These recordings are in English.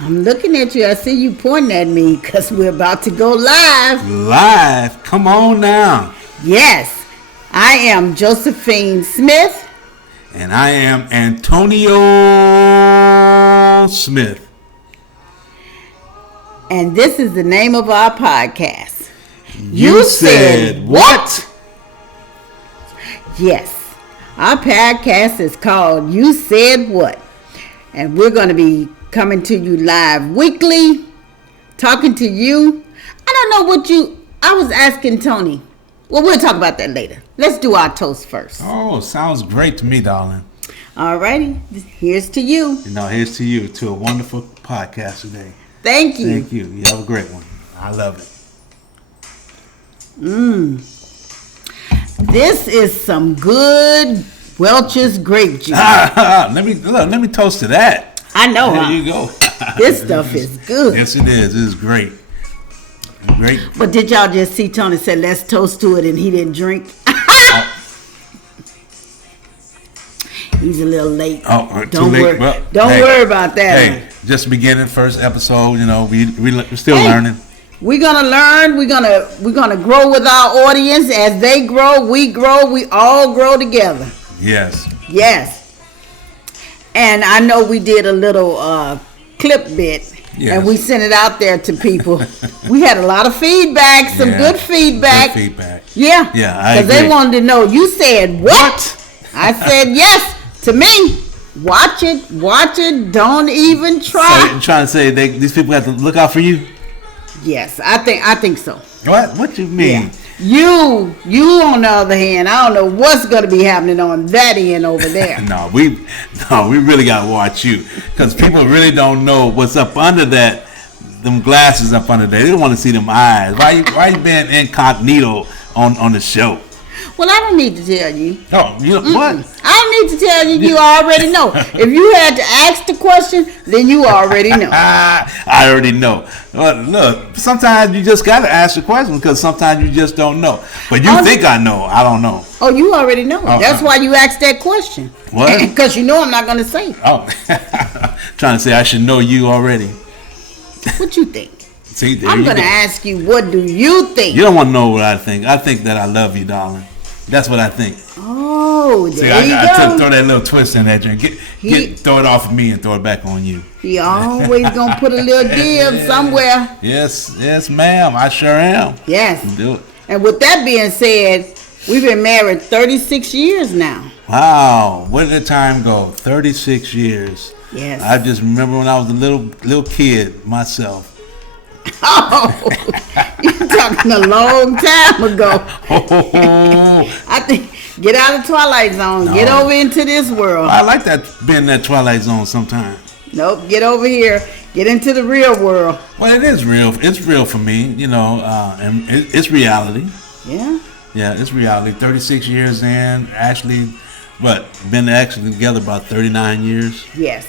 I'm looking at you. I see you pointing at me because we're about to go live. Live? Come on now. Yes, I am Josephine Smith. And I am Antonio Smith. And this is the name of our podcast. You said what? Yes, our podcast is called You Said What? And we're going to be coming to you live weekly, talking to you. I don't know what I was asking Tony. Well, we'll talk about that later. Let's do our toast first. Oh, sounds great to me, darling. All righty. Here's to you. Here's to you, to a wonderful podcast today. Thank you. Thank you. You have a great one. I love it. This is some good Welch's grape juice. Let me toast to that. I know. There you go. This stuff is good. Yes, it is. It is great. Great. But did y'all just see Tony said, let's toast to it, and he didn't drink? He's a little late. Oh, don't too late. worry. Well, don't worry about that. Hey, just beginning, first episode. We're still learning. We're gonna learn. We're gonna grow with our audience as they grow. We grow. We all grow together. Yes. Yes. And I know we did a little clip bit. Yes. And we sent it out there to people. We had a lot of feedback, some good feedback. Good feedback. Yeah. Yeah, because they wanted to know. You said what? I said yes to me. Watch it. Don't even try. So you're trying to say these people have to look out for you? Yes, I think so. What you mean? Yeah. You on the other hand, I don't know what's going to be happening on that end over there. No, we really got to watch you, because people really don't know what's up under that. Them glasses up under there. They don't want to see them eyes. Why you being incognito on the show? Well, I don't need to tell you. Oh, what? I don't need to tell you. You already know. If you had to ask the question, then you already know. I already know. Look, sometimes you just got to ask the question, because sometimes you just don't know. But you think I know. I don't know. Oh, you already know. That's why you asked that question. What? Because you know I'm not going to say. Oh, trying to say I should know you already. What you think? See, I'm going to ask you, what do you think? You don't want to know what I think. I think that I love you, darling. That's what I think. Oh, there you go. I throw that little twist in that drink. Throw it off of me and throw it back on you. He always going to put a little dib somewhere. Yes, ma'am. I sure am. Yes. Do it. And with that being said, we've been married 36 years now. Wow. Where did the time go? 36 years. Yes. I just remember when I was a little kid myself. Oh, you're talking a long time ago. I think get out of Twilight Zone. No. Get over into this world. I like that, being in that Twilight Zone sometimes. Nope, get over here. Get into the real world. Well, it is real. It's real for me, and it's reality. Yeah. Yeah, it's reality. 36 years in, actually, been together about 39 years. Yes.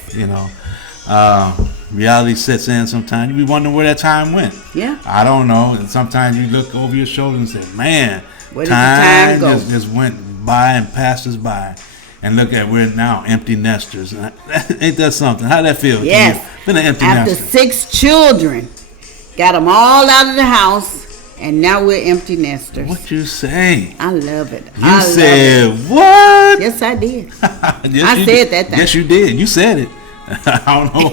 Reality sets in sometimes. You be wondering where that time went. Yeah. I don't know. And sometimes you look over your shoulder and say, man, where did the time go? Just went by and passed us by. And look at, we're now empty nesters. Ain't that something? How'd that feel? Yes. Been an empty After nester. 6 children, got them all out of the house, and now we're empty nesters. What you say? I love it. You said what? Yes, I did. Yes, I said that. Yes, you did. You said it. I don't know.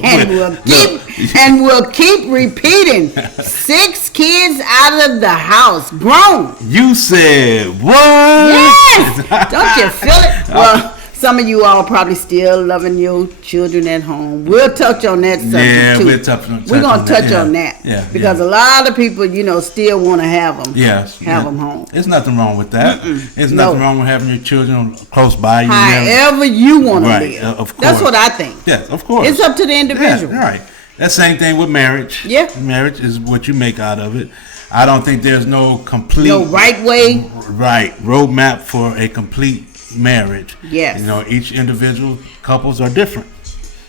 And we'll keep repeating. 6 kids out of the house, grown. You said what? Yes. Don't you feel it? Well, some of you all probably still loving your children at home. We'll touch on that subject too. We're gonna touch on that. Yeah. Because a lot of people, still want to have them. Yes. Have them home. There's nothing wrong with that. There's nothing wrong with having your children close by you. However you want to live. Of course. That's what I think. Yes, of course. It's up to the individual. Yeah, right. That same thing with marriage. Yeah. Marriage is what you make out of it. I don't think there's no complete right way. Right. Roadmap for a complete marriage. Yes. Each individual couples are different.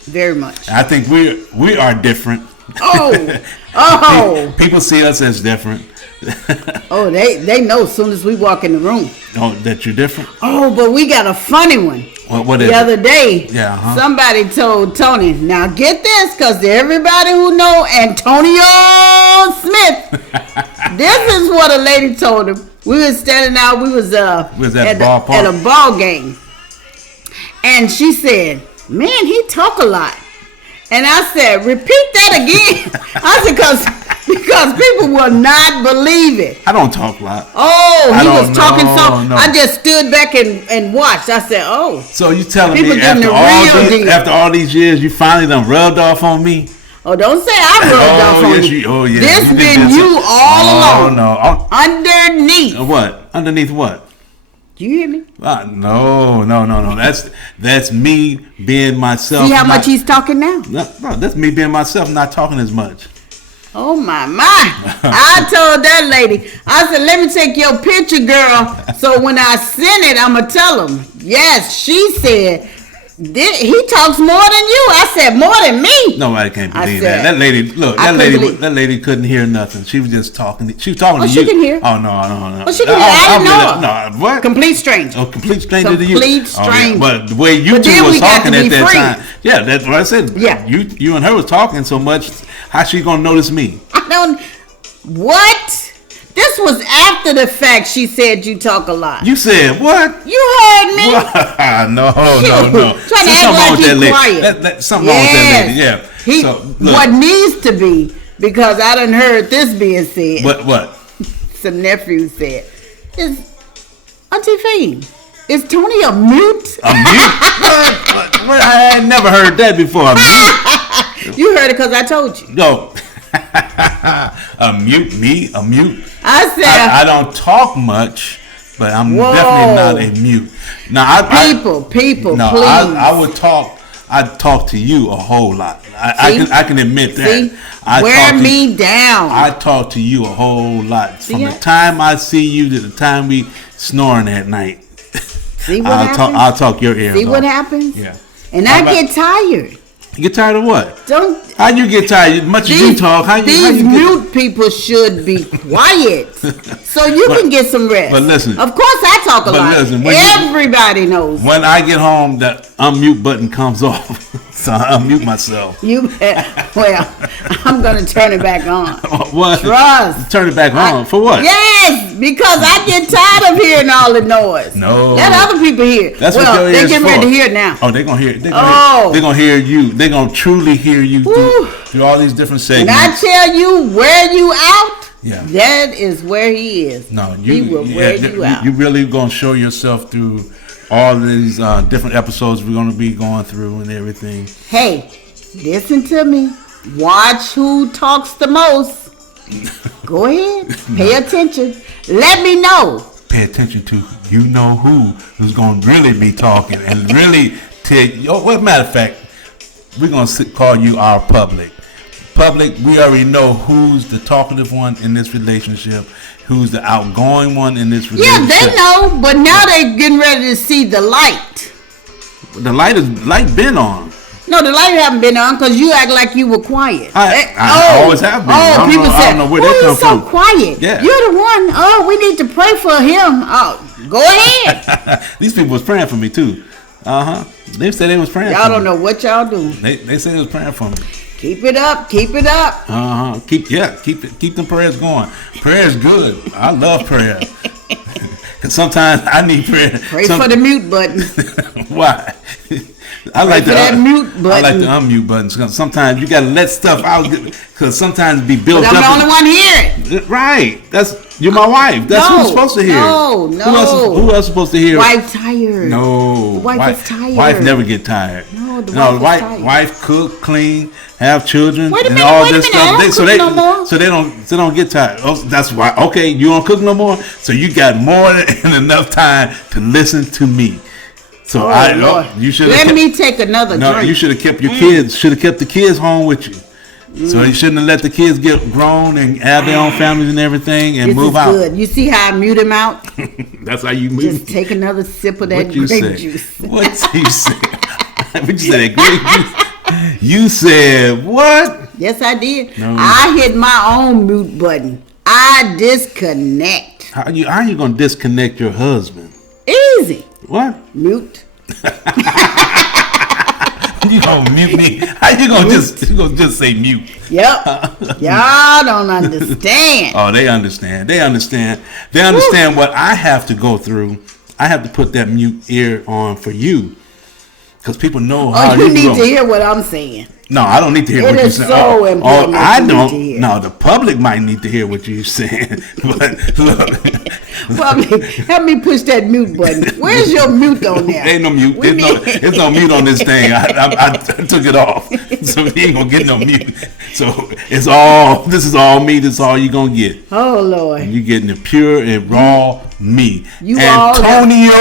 Very much. I think we are different. Oh. People see us as different. Oh, they know as soon as we walk in the room. Oh, that you're different? Oh, but we got a funny one. What is the it? other day, somebody told Tony, now get this, because everybody who know Antonio Smith, this is what a lady told him. We was standing out, we was at a ball game. And she said, man, he talk a lot. And I said, repeat that again. I said, because people will not believe it. I don't talk a lot. Oh, he was talking so. I just stood back and watched. I said, oh. So you telling me after all these years, you finally done rubbed off on me? Oh, don't say I rubbed off on you. This been you all along. No. Underneath. What? Underneath what? Do you hear me? No. That's me being myself. See how much he's talking now? No, that's me being myself, not talking as much. Oh my! I told that lady, I said, let me take your picture, girl. So when I send it, I'm going to tell him. Yes, she said, he talks more than you. I said, more than me. Nobody can't believe that. That lady, look, that lady couldn't hear nothing. She was just talking. She was talking to you. Oh, she can hear. Oh, no. Oh, she can hear. I didn't know her. No, what? Complete stranger. Oh, complete stranger to you. Complete stranger. But the way you two was talking at that time. Yeah, that's what I said. Yeah. You and her was talking so much. How she gonna notice me? I don't. What? This was after the fact. She said you talk a lot. You said what? You heard me? No. Trying to act like he's quiet. Something wrong with that lady. Yeah. What needs to be, because I done heard this being said. What? Some nephews said, is Auntie Fee, is Tony a mute? A mute? What? I ain't never heard that before. A mute? You heard it because I told you. No. A mute? Me? A mute? I said I don't talk much, but I'm definitely not a mute. Now, people, please. I would talk. I'd talk to you a whole lot. I can admit that. See? Wear me down. I talk to you a whole lot. From the time I see you to the time we snoring at night. See what happens? I'll talk your ears off. See what happens? Yeah. And I get tired. You get tired of what? How you get tired? Much as you talk, these mute people should be quiet so you can get some rest. But listen, of course I talk a lot. Listen, everybody knows. When I get home, the unmute button comes off, so I unmute myself. Well, I'm gonna turn it back on. What? Trust. Turn it back on for what? Yes, because I get tired of hearing all the noise. No, let other people hear. That's what your ears they're getting ready to hear it now. Oh, they're gonna hear it. They're gonna hear you. They're gonna truly hear you through all these different segments. When I tell you wear you out, that is where he is. No, he will wear you out. You really gonna show yourself through all these different episodes we're gonna be going through and everything. Hey, listen to me. Watch who talks the most. Go ahead. Pay attention. Let me know. Pay attention to who's gonna really be talking and really take. Well, matter of fact, we're going to call you our public. Public, we already know who's the talkative one in this relationship, who's the outgoing one in this relationship. Yeah, they know, but now they're getting ready to see the light. The light been on. No, the light haven't been on because you act like you were quiet. I always have been. People say, I don't know where that come so from. Quiet. Yeah. You're the one. Oh, we need to pray for him. Oh, go ahead. These people was praying for me too. They said they was praying for me. Y'all don't know what y'all do. They said they was praying for me. Keep it up. Keep them prayers going. Prayer is good. I love prayer. Cause sometimes I need prayer. Pray for the mute button. Why? I like that mute button. I like the unmute buttons. Cause sometimes you gotta let stuff out. Cause sometimes it be built up. I'm the only one hearing. Right. You're my wife. That's who's supposed to hear. No. Who else is supposed to hear? Wife tired. No. The wife is tired. Wife never get tired. No, the wife is tired. Wife cook, clean, have children, wait a minute, and all wait this a minute. stuff. I don't cook no more. So they don't get tired. Oh, that's why. Okay, you don't cook no more. So you got more than enough time to listen to me. So you should let me take another drink. No, you should have kept your kids. Should have kept the kids home with you. So you shouldn't have let the kids get grown and have their own families and everything and move out. Good. You see how I mute him out? That's how you move. Just take another sip of that grape juice. What you say? What you said? Grape juice? You said what? Yes, I did. No. I hit my own mute button. I disconnect. How you gonna disconnect your husband? Easy. What? Mute. You gonna mute me? How you gonna just say mute? Yep. Y'all don't understand. Oh, they understand. They understand. They understand what I have to go through. I have to put that mute ear on for you, because people know how you need go. to hear what I'm saying. No, I don't need to hear what you're saying. So important. I don't. No, the public might need to hear what you're saying. But look, public, help me push that mute button. Where's your mute on there? Ain't no mute. There's no mute on this thing. I took it off, so you ain't gonna get no mute. So it's all. This is all me. This is all you gonna get. Oh Lord, you getting the pure and raw me. You Antonio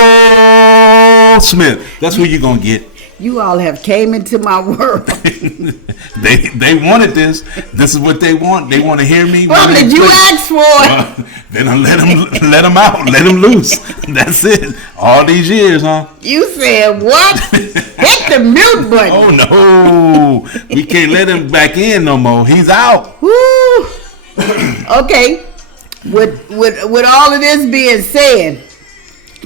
Smith. That's who you gonna get. You all have came into my world. They wanted this. This is what they want. They want to hear me. What did you ask for? Then let them out. Let them loose. That's it. All these years, huh? You said what? Hit the mute button. Oh no, we can't let him back in no more. He's out. Woo. Okay. With all of this being said,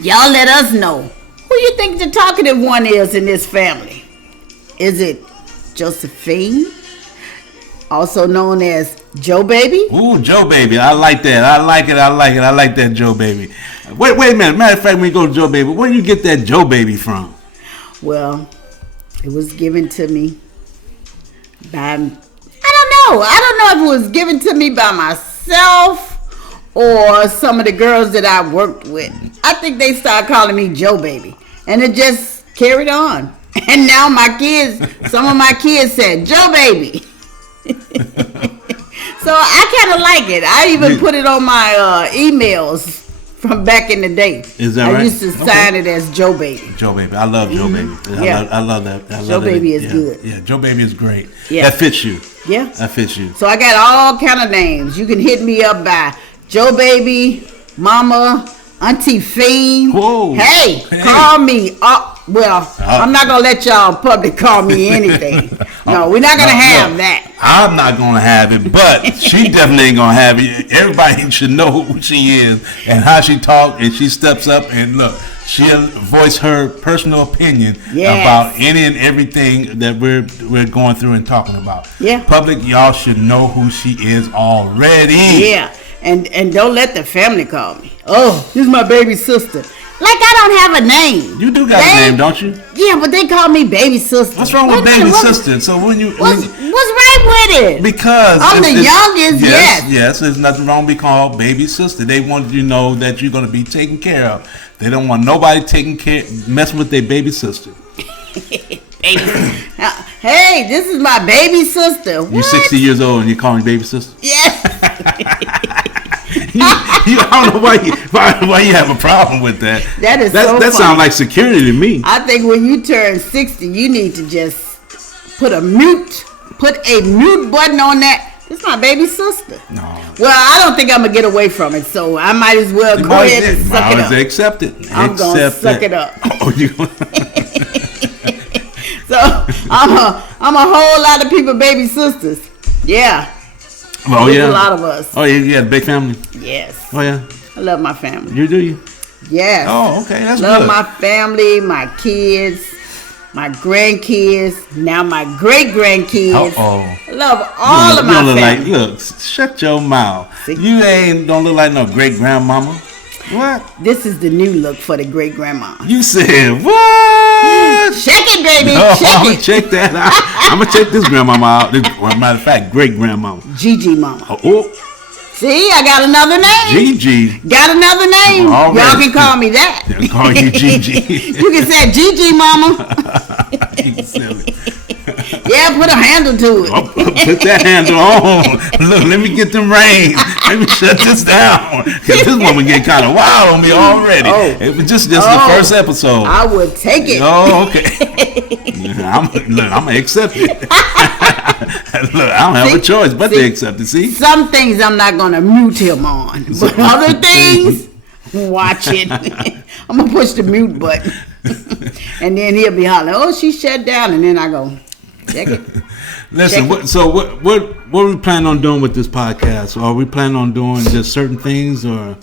y'all let us know. Who you think the talkative one is in this family? Is it Josephine, also known as Joe Baby? Ooh, Joe Baby. I like that. I like it. I like that Joe Baby. Wait a minute. Matter of fact, when you go to Joe Baby, where do you get that Joe Baby from? Well, it was given to me by, I don't know if it was given to me by myself or some of the girls that I worked with. I think they started calling me Joe Baby, and it just carried on. And now some of my kids said Joe Baby. So I kind of like it. I even put it on my emails from back in the day. Is that right? I used to sign it as Joe Baby. Joe Baby. I love Joe Baby. I love that. Joe Baby is good. Yeah, Joe Baby is great. Yeah. That fits you. Yeah. That fits you. So I got all kind of names. You can hit me up by Joe Baby, Mama, Auntie Fiend. Whoa. Hey, call me. I'm not going to let y'all public call me anything. No, we're not going to have that. I'm not going to have it, but she definitely ain't going to have it. Everybody should know who she is and how she talks, and she steps up and look, she'll voice her personal opinion about any and everything that we're going through and talking about. Yeah. Public, y'all should know who she is already. Yeah. And don't let the family call me. Oh, this is my baby sister. Like I don't have a name. You do got a name, don't you? Yeah, but they call me baby sister. What's wrong with baby sister? So what's right with it? Because I'm the youngest. Yes, there's nothing wrong with being called baby sister. They want you to know that you're going to be taken care of. They don't want nobody messing with their baby sister. Hey, this is my baby sister. What? You're 60 years old and you're calling me baby sister? Yes. I don't know why you have a problem with that. That funny. Sounds like security to me. I think when you turn 60, you need to just put a mute button on that. This is my baby sister. No. Well, I don't think I'm gonna get away from it, so I might as well go ahead and suck it up. Accept it. I'm gonna suck it up. Oh, you. So I'm a whole lot of people baby sisters. Yeah. Oh yeah. A lot of us. Oh yeah, you got a big family. Yes. Oh yeah. I love my family. You do? Yes. Oh, okay, that's love good. my family, my kids, my grandkids, now my great grandkids. Oh. I love all of my family. Look, shut your mouth. See? You don't look like no great grandmama. What? This is the new look for the great grandma. You said what? Check it, baby. No, check I'm it. gonna check that out. I'm gonna check this grandmama out. Matter of fact, great grandmama. Gigi mama. Oh. See, I got another name. Gigi. Got another name. All Y'all right. can call me that. They'll call you Gigi. You can say Gigi mama. You silly. Yeah, put a handle to it. Put that handle on. Look, let me get them reins. Let me shut this down. Because this woman get kind of wild on me already. Oh. It was just the first episode. I would take it. Oh, okay. I'm going to accept it. Look, I don't have a choice but to accept it. See? Some things I'm not going to mute him on. But other things, watch it. I'm going to push the mute button. And then he'll be hollering, oh, she shut down. And then I go, Check it. Listen, what are we planning on doing with this podcast? Are we planning on doing just certain things, or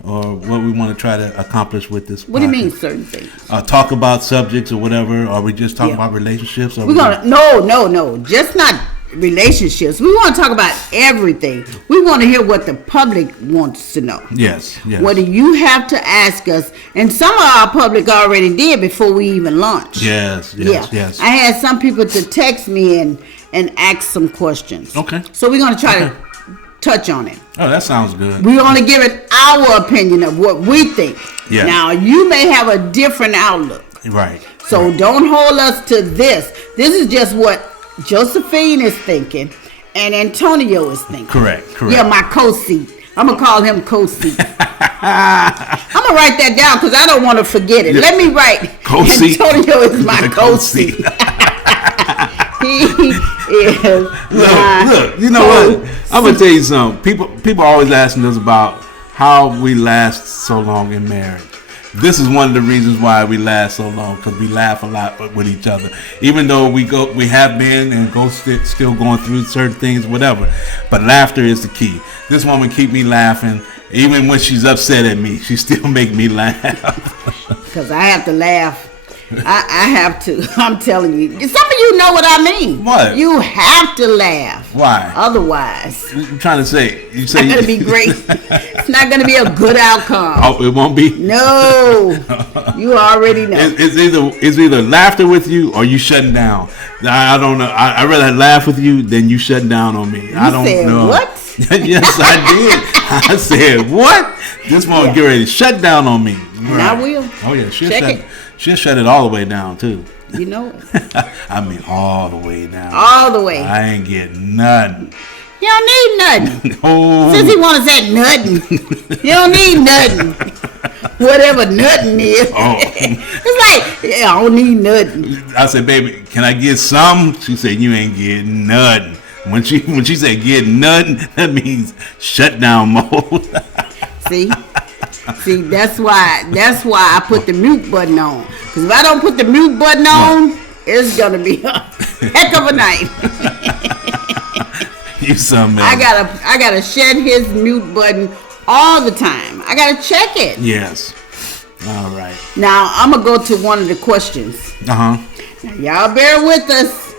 what we want to try to accomplish with this? What do you mean certain things? Talk about subjects or whatever. Are we just talking about relationships? Or no, just not relationships. We want to talk about everything. We want to hear what the public wants to know. Yes. What do you have to ask us? And some of our public already did before we even launched. Yes. I had some people to text me and ask some questions. Okay. So we're going to try to touch on it. Oh, that sounds good. We're going to give it our opinion of what we think. Yeah. Now, you may have a different outlook. Right. So don't hold us to this. This is just what Josephine is thinking and Antonio is thinking. Correct. Yeah, my co-seat. I'm going to call him co-seat. I'm going to write that down because I don't want to forget it. Yeah. Let me write. Co-seat. Antonio is my co-seat. He is Look, you know what? I'm going to tell you something. People are always asking us about how we last so long in marriage. This is one of the reasons why we last so long, because we laugh a lot with each other. Even though we have been and go still going through certain things, whatever. But laughter is the key. This woman keep me laughing. Even when she's upset at me, she still make me laugh. Because I have to laugh. I have to. I'm telling you. Some of you know what I mean. What? You have to laugh. Why? Otherwise. I'm trying to say. It's not going to be great. It's not going to be a good outcome. Oh, it won't be? No. You already know. It's either laughter with you or you shutting down. I don't know. I'd rather laugh with you than you shutting down on me. I don't know. What? Yes, I did. I said, what? This one get ready to shut down on me. And I will. Oh, yeah. She'll shut it all the way down, too. You know it. I mean, all the way down. All the way. I ain't getting nothing. You don't need nothing. No. Since he want to say nothing. You don't need nothing. Whatever nothing is. Oh. It's like, I don't need nothing. I said, baby, can I get some? She said, you ain't getting nothing. When she said get nothing, that means shut down mode. See, that's why I put the mute button on. Because if I don't put the mute button on, it's gonna be a heck of a night. You some man. I gotta shed his mute button all the time. I gotta check it. Yes. All right. Now I'm gonna go to one of the questions. Now, y'all bear with us.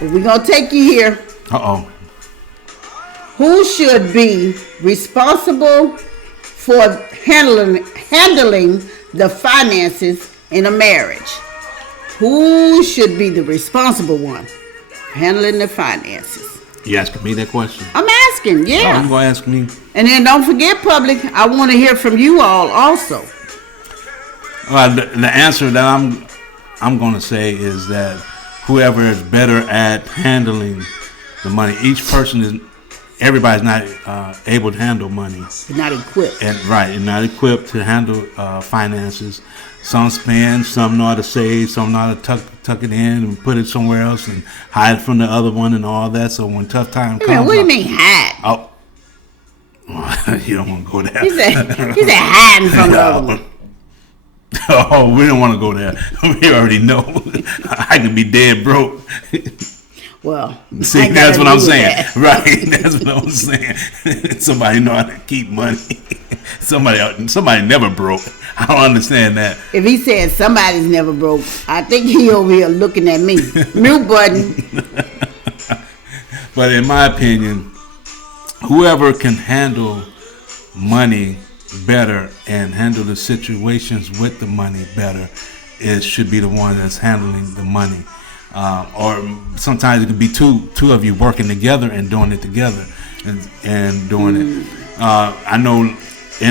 We're gonna take you here. Uh-oh. Who should be responsible for handling the finances in a marriage? Who should be the responsible one handling the finances? You asking me that question? I'm asking, yeah. Oh, you gonna ask me? And then don't forget, public, I want to hear from you all also. Well, the answer that I'm gonna say is that whoever is better at handling the money, everybody's not able to handle money. They're not equipped. And not equipped to handle finances. Some spend, some know how to save, some know how to tuck it in and put it somewhere else and hide from the other one and all that. So when tough time comes, what do you mean hide? Oh, you don't want to go there. He said hiding from the other one. Oh, we don't want to go there. We already know. I can be dead broke. Well, see, that's what I'm saying. Right, that's what I'm saying. Somebody know how to keep money. Somebody never broke. I don't understand that. If he said somebody's never broke, I think he over here looking at me. Mute button. But in my opinion, whoever can handle money better and handle the situations with the money better, it should be the one that's handling the money. Or sometimes it could be two of you working together and doing it together and doing it. I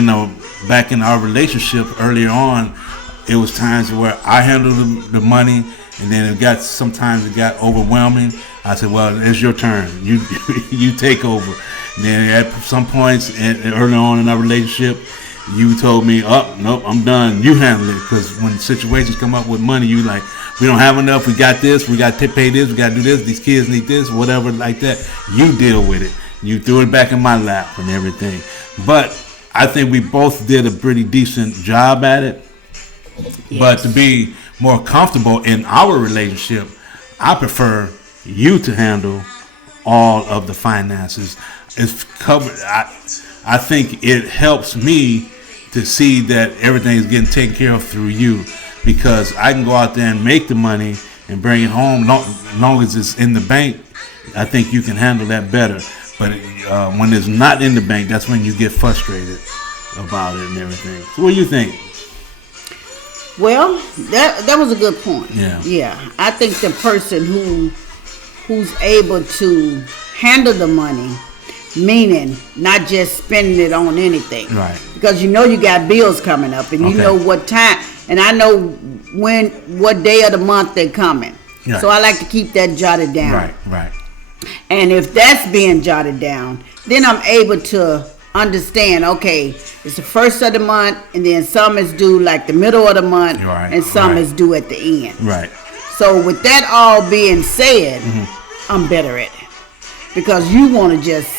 know back in our relationship earlier on, it was times where I handled the money, and then sometimes it got overwhelming. I said, well, it's your turn. You take over. And then at some points early on in our relationship, you told me, oh, nope, I'm done. You handle it. Because when situations come up with money, you like, we don't have enough. We got this. We got to pay this. We got to do this. These kids need this, whatever like that. You deal with it. You threw it back in my lap and everything. But I think we both did a pretty decent job at it. Yes. But to be more comfortable in our relationship, I prefer you to handle all of the finances. It's covered. I think it helps me to see that everything is getting taken care of through you, because I can go out there and make the money and bring it home. As long as it's in the bank, I think you can handle that better. But when it's not in the bank, that's when you get frustrated about it and everything. So what do you think? Well, that was a good point. Yeah. I think the person who's able to handle the money, meaning not just spending it on anything, right? Because you know you got bills coming up, and you know what time, and I know what day of the month they're coming. Right. So I like to keep that jotted down. Right. And if that's being jotted down, then I'm able to understand, okay, it's the first of the month, and then some is due like the middle of the month, and some is due at the end. Right. So with that all being said, I'm better at it. Because you want to just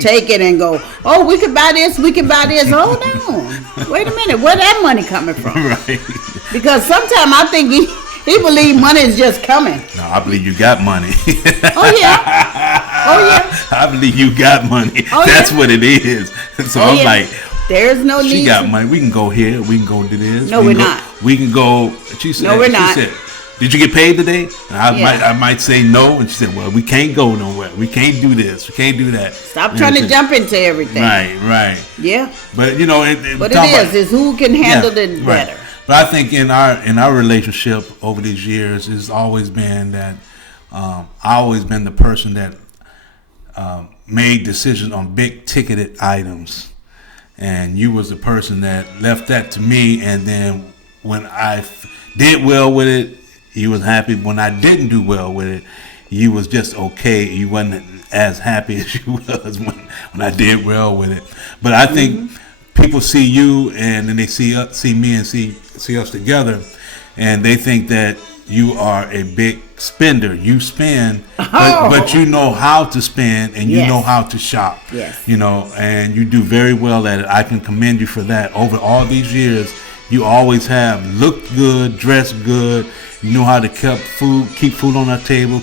take it and go, oh, we can buy this, we can buy this. Hold on. Wait a minute, where that money coming from? Right. Because sometimes I think he believe money is just coming. No, I believe you got money. Oh yeah. I believe you got money. That's what it is. So I'm like, there's no need. She got money. We can go here. We can go do this. No, we're not. We can go. She said. No, we're not. She said, did you get paid today? I might say no, and she said, well, we can't go nowhere. We can't do this. We can't do that. Stop trying to jump into everything. Right. Yeah. But you know, it's who can handle it better. Right. But I think in our relationship over these years, it's always been that I always been the person that made decisions on big ticketed items, and you was the person that left that to me. And then when I did well with it, you was happy. When I didn't do well with it, you was just okay. You wasn't as happy as you was when I did well with it. But I think people see you, and then they see me and see us together, and they think that you are a big spender. You spend, but you know how to spend, and you know how to shop. Yes. You know, and you do very well at it. I can commend you for that. Over all these years, you always have looked good, dressed good. You know how to keep food on our table,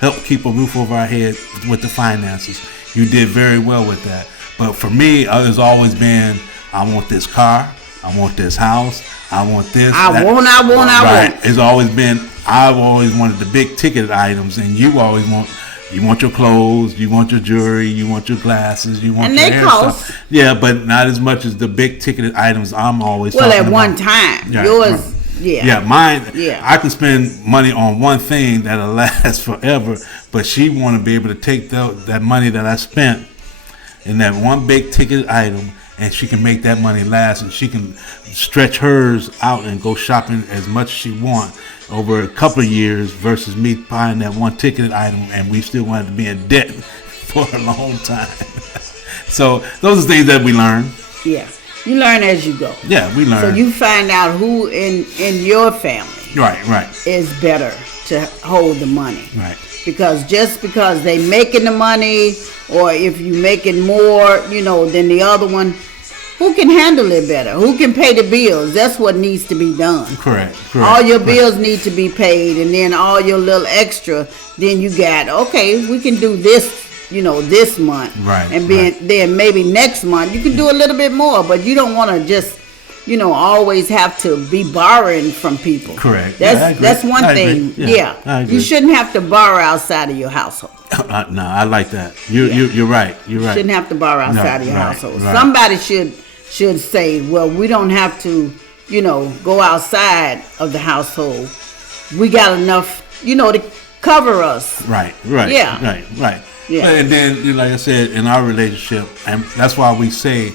help keep a roof over our head with the finances. You did very well with that. But for me, it's always been, I want this car, I want this house, I want this. I want. It's always been, I've always wanted the big ticket items, and you always want your clothes, you want your jewelry, you want your glasses, you want and your they cost. Stuff. Yeah, but not as much as the big ticketed items I'm always talking about. Well, at one time, yours. Yeah, mine. Yeah. I can spend money on one thing that'll last forever, but she want to be able to take that money that I spent in that one big ticket item, and she can make that money last, and she can stretch hers out and go shopping as much as she want over a couple of years versus me buying that one ticketed item, and we still wanted to be in debt for a long time. So those are things that we learn. Yeah. You learn as you go. Yeah, we learn. So you find out who in your family is better to hold the money. Right. Because just because they making the money, or if you making more, than the other one, who can handle it better? Who can pay the bills? That's what needs to be done. Correct. All your bills need to be paid, and then all your little extra, then you got, okay, we can do this, this month. Right. And then maybe next month you can do a little bit more, but you don't want to just, always have to be borrowing from people. Correct. That's one thing. Yeah. I agree. You shouldn't have to borrow outside of your household. No, I like that. You're right. You're right. You shouldn't have to borrow outside of your household. Right. Somebody should say, well, we don't have to, go outside of the household. We got enough, to cover us. Right. Yeah. Right. Yeah. And then, like I said, in our relationship, and that's why we say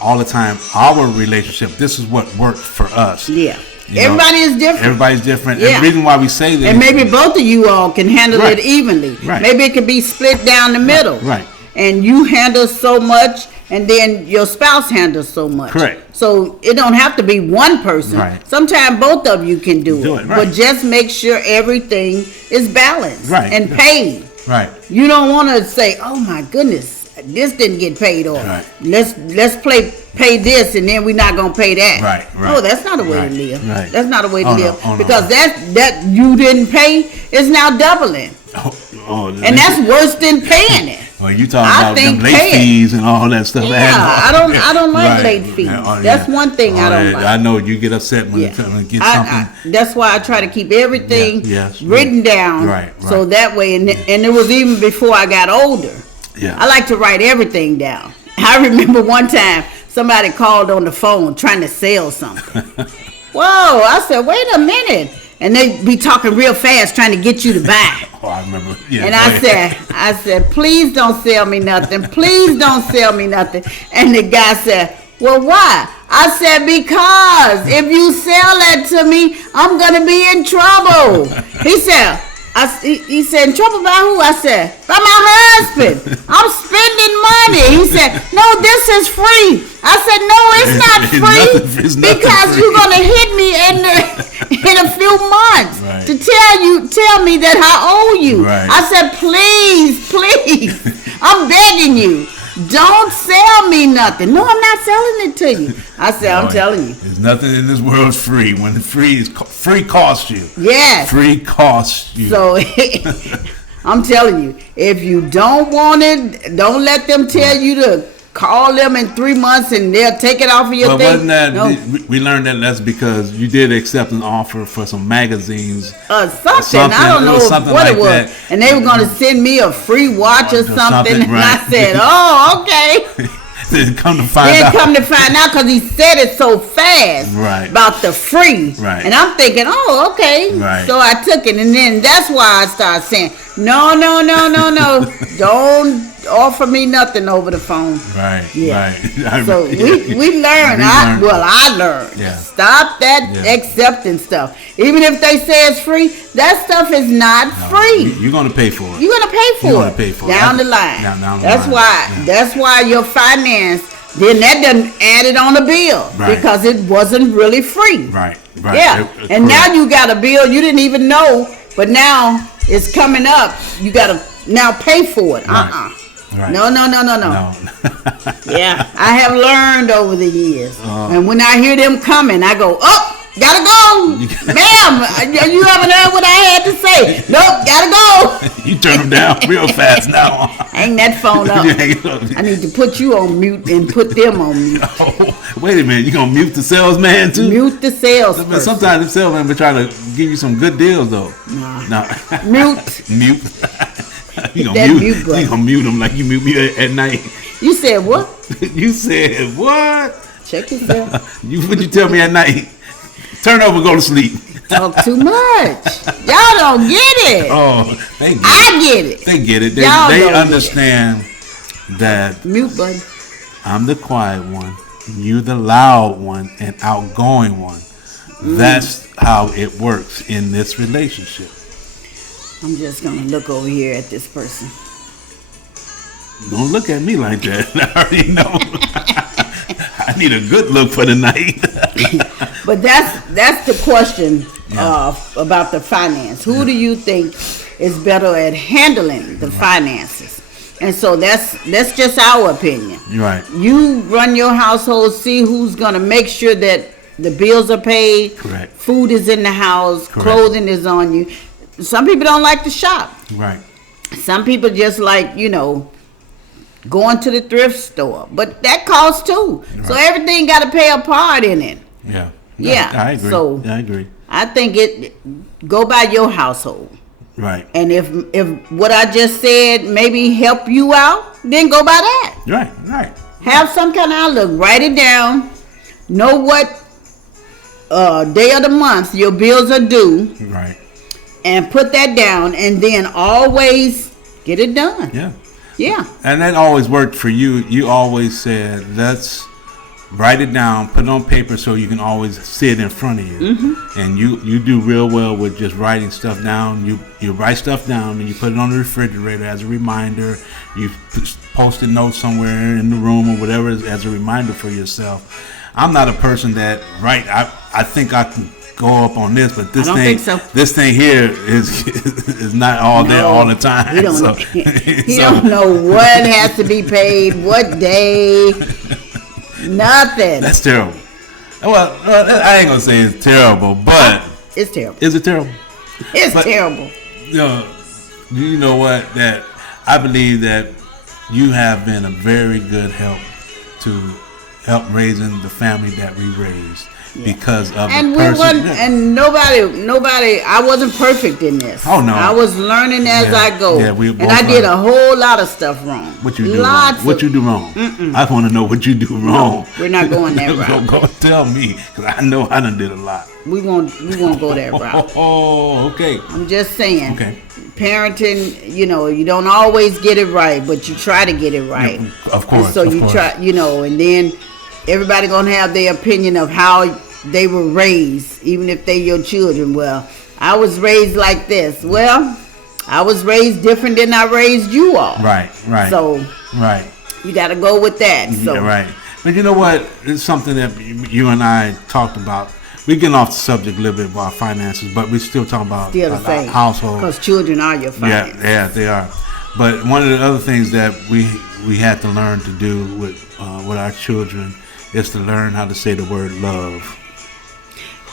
all the time, our relationship, this is what worked for us. Yeah. Everybody is different. Everybody's different. Yeah. And the reason why we say this. And maybe both of you all can handle it evenly. Right. Maybe it could be split down the middle. Right. And you handle so much, and then your spouse handles so much. Correct. So it don't have to be one person. Right. Sometimes both of you can do it. Right. But just make sure everything is balanced and paid. Right. You don't want to say, oh my goodness, this didn't get paid off. Right. Let's play pay this and then we're not gonna pay that. Right. No, that's not a way Right, to live. right. That's not a way to Oh, no. live Oh, no. because that you didn't pay is now doubling, and that's worse than paying it. Well, you talking I about them think late pay it. fees and all that stuff. Yeah, I don't like Right. late fees. Yeah, oh, That's yeah. one thing I don't yeah, like. I know you get upset when Yeah. you get something. That's why I try to keep everything Yeah, yes, written down, right, so that way. And it was even before I got older. Yeah. I like to write everything down. I remember one time somebody called on the phone trying to sell something. Whoa! I said, wait a minute, and they be talking real fast trying to get you to buy. Oh, I remember. Yeah, And go ahead. I said, please don't sell me nothing. Please don't sell me nothing. And the guy said, well, why? I said, because if you sell that to me, I'm going to be in trouble. He said, he said, in trouble by who? I said, by my husband. I'm spending money. He said, no, this is free. I said, no, it's not free It's nothing because free. you're going to hit me in a few months Right. to tell me that I owe you. Right. I said, please, I'm begging you. Don't sell me nothing. No, I'm not selling it to you. I said, I'm telling you. There's nothing in this world free. When the free costs you. Yes. Free costs you. So I'm telling you, if you don't want it, don't let them tell you to call them in 3 months and they'll take it off of your But thing. wasn't that No. we learned that's because you did accept an offer for some magazines. Something. I don't It know was something what like it was. that. And they were going to send me a free watch or something. And I right. said, oh, okay. Then come to find Then out. come to find out because he said it so fast Right. about the free. Right. And I'm thinking, oh, okay. Right. So I took it. And then that's why I started saying, no. Don't offer me nothing over the phone. Right. Yeah. Right. So we learned. I learned. Yeah. Stop that Yeah. accepting stuff. Even if they say it's free, that stuff is not free. You're gonna pay for it. You're gonna pay for You're it gonna pay for it. down the line. Down the That's line. why. Yeah. That's why your finance. Then that doesn't add it on the bill Right. because it wasn't really free. Right. Yeah. And now you got a bill you didn't even know, but now it's coming up. You got to now pay for it. Right. Right. No. No. Yeah, I have learned over the years. Uh-huh. And when I hear them coming, I go, oh, gotta go. Ma'am, you haven't heard what I had to say. Nope, gotta go. You turn them down real fast now. Hang that phone up. You hang it up. I need to put you on mute and put them on mute. Oh, wait a minute, you gonna mute the salesman too? Mute the But salesperson. sometimes the salesman be trying to give you some good deals though. No. Mute. Mute. You That gonna mute button. You gonna mute him like you mute me at night. You said what? You said what? Check yourself. What you tell me at night? Turn over, go to sleep. Talk too much. Y'all don't get it. Oh, they get it. I get it. They get it. Y'all don't They get it. understand that Mute button. I'm the quiet one, you're the loud one and outgoing one. That's how it works in this relationship. I'm just gonna look over here at this person. Don't look at me like that. I already know. I need a good look for the night. But that's the question Yeah. about the finance. Who do you think is better at handling the finances? And so that's just our opinion. Right. You run your household, see who's gonna make sure that the bills are paid, Correct. food is in the house, Correct. clothing is on you. Some people don't like to shop. Right. Some people just like, going to the thrift store. But that costs too. So Right. everything got to pay a part in it. Yeah. Yeah, I agree. so- I agree. I think go by your household. Right. And if what I just said maybe help you out, then go by that. Right. Right. Have some kind of outlook. Write it down. Know what day of the month your bills are due. Right. And put that down. And then always get it done. Yeah. Yeah. And that always worked for you. You always said, let's write it down, put it on paper so you can always see it in front of you. Mm-hmm. And you do real well with just writing stuff down. You write stuff down and you put it on the refrigerator as a reminder. You post a note somewhere in the room or whatever as a reminder for yourself. I'm not a person that I think I can go up on this, but this I don't thing, think so. this thing here is not all there all the time. He don't, So- he so- don't know what has to be paid, what day. Nothing. That's terrible. Well, I ain't gonna say it's terrible, but It's terrible. is it terrible? It's But- terrible. You know what? That I believe that you have been a very good help to help raising the family that we raised because of And the we person. wasn't, and nobody. I wasn't perfect in this. Oh, no. I was learning as Yeah. I go. Yeah, we and both I did learned. a whole lot of stuff wrong. What you do Lots wrong? What you do wrong? I want to know what you do wrong. we're not going that route. Go tell me, because I know I done did a lot. We won't go that route. Oh, okay. I'm just saying. Okay. Parenting, you don't always get it right, but you try to get it right. Of course. And so of you course. try, and then everybody gonna have their opinion of how they were raised, even if they your children. Well, I was raised like this. Well, I was raised different than I raised you all. Right. So Right. you got to go with that. So Yeah, right. But you know what? It's something that you and I talked about. We're getting off the subject a little bit about finances, but we're still talking about still the same household. because children are your finance. Yeah, they are. But one of the other things that we had to learn to do with our children is to learn how to say the word love.